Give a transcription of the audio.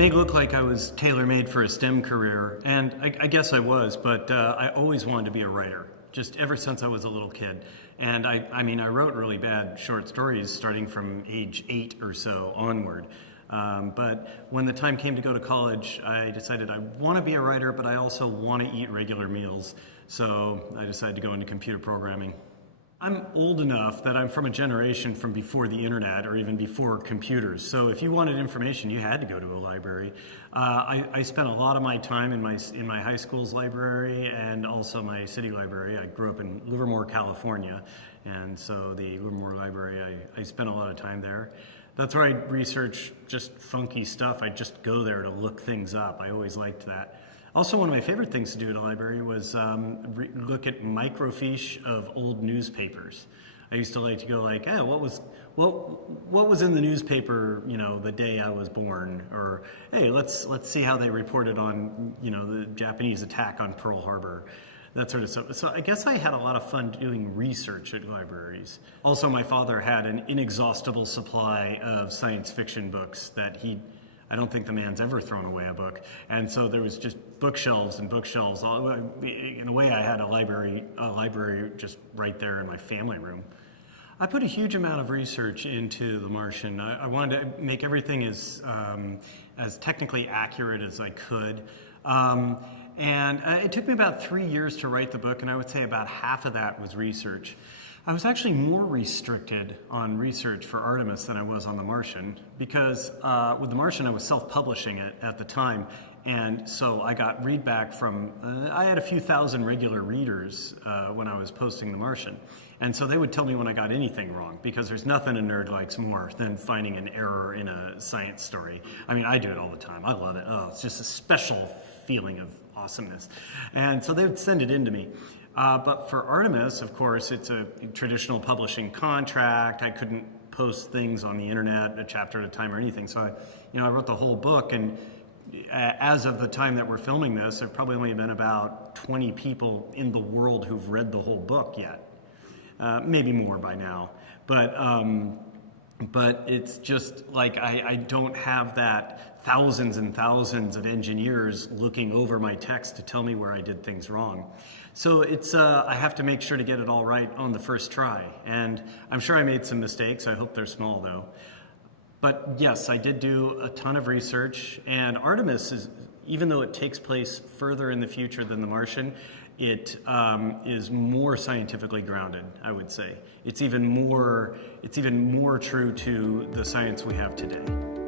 may look like I was tailor-made for a STEM career, and I guess I was, but I always wanted to be a writer, just ever since I was a little kid. And I mean, I wrote really bad short stories starting from age 8 or so onward. But when the time came to go to college, I decided I want to be a writer, but I also want to eat regular meals. So I decided to go into computer programming. I'm old enough that I'm from a generation from before the internet or even before computers. So if you wanted information, you had to go to a library. I spent a lot of my time in my high school's library and also my city library. I grew up in Livermore, California, and so the Livermore Library, I spent a lot of time there. That's where I research just funky stuff. I just go there to look things up. I always liked that. Also, one of my favorite things to do in a library was look at microfiche of old newspapers. I used to like to go like, what was in the newspaper, you know, the day I was born, or hey, let's see how they reported on, you know, the Japanese attack on Pearl Harbor, that sort of stuff. So I guess I had a lot of fun doing research at libraries. Also, my father had an inexhaustible supply of science fiction books that I don't think the man's ever thrown away a book. And so there was just bookshelves and bookshelves. In a way, I had a library just right there in my family room. I put a huge amount of research into The Martian. I wanted to make everything as technically accurate as I could. And it took me about 3 years to write the book, and I would say about half of that was research. I was actually more restricted on research for Artemis than I was on The Martian, because with The Martian I was self-publishing it at the time, and so I got readback from, I had a few thousand regular readers when I was posting The Martian, and so they would tell me when I got anything wrong, because there's nothing a nerd likes more than finding an error in a science story. I mean, I do it all the time. I love it. Oh, it's just a special feeling of awesomeness. And so they would send it in to me. But for Artemis, of course, it's a traditional publishing contract. I couldn't post things on the internet a chapter at a time or anything. So I wrote the whole book, and as of the time that we're filming this, there have probably only been about 20 people in the world who've read the whole book yet. Maybe more by now. But it's just like I don't have that thousands and thousands of engineers looking over my text to tell me where I did things wrong. So it's I have to make sure to get it all right on the first try. And I'm sure I made some mistakes. I hope they're small though. But yes, I did do a ton of research, and Artemis is, even though it takes place further in the future than The Martian, it is more scientifically grounded, I would say. It's even more true to the science we have today.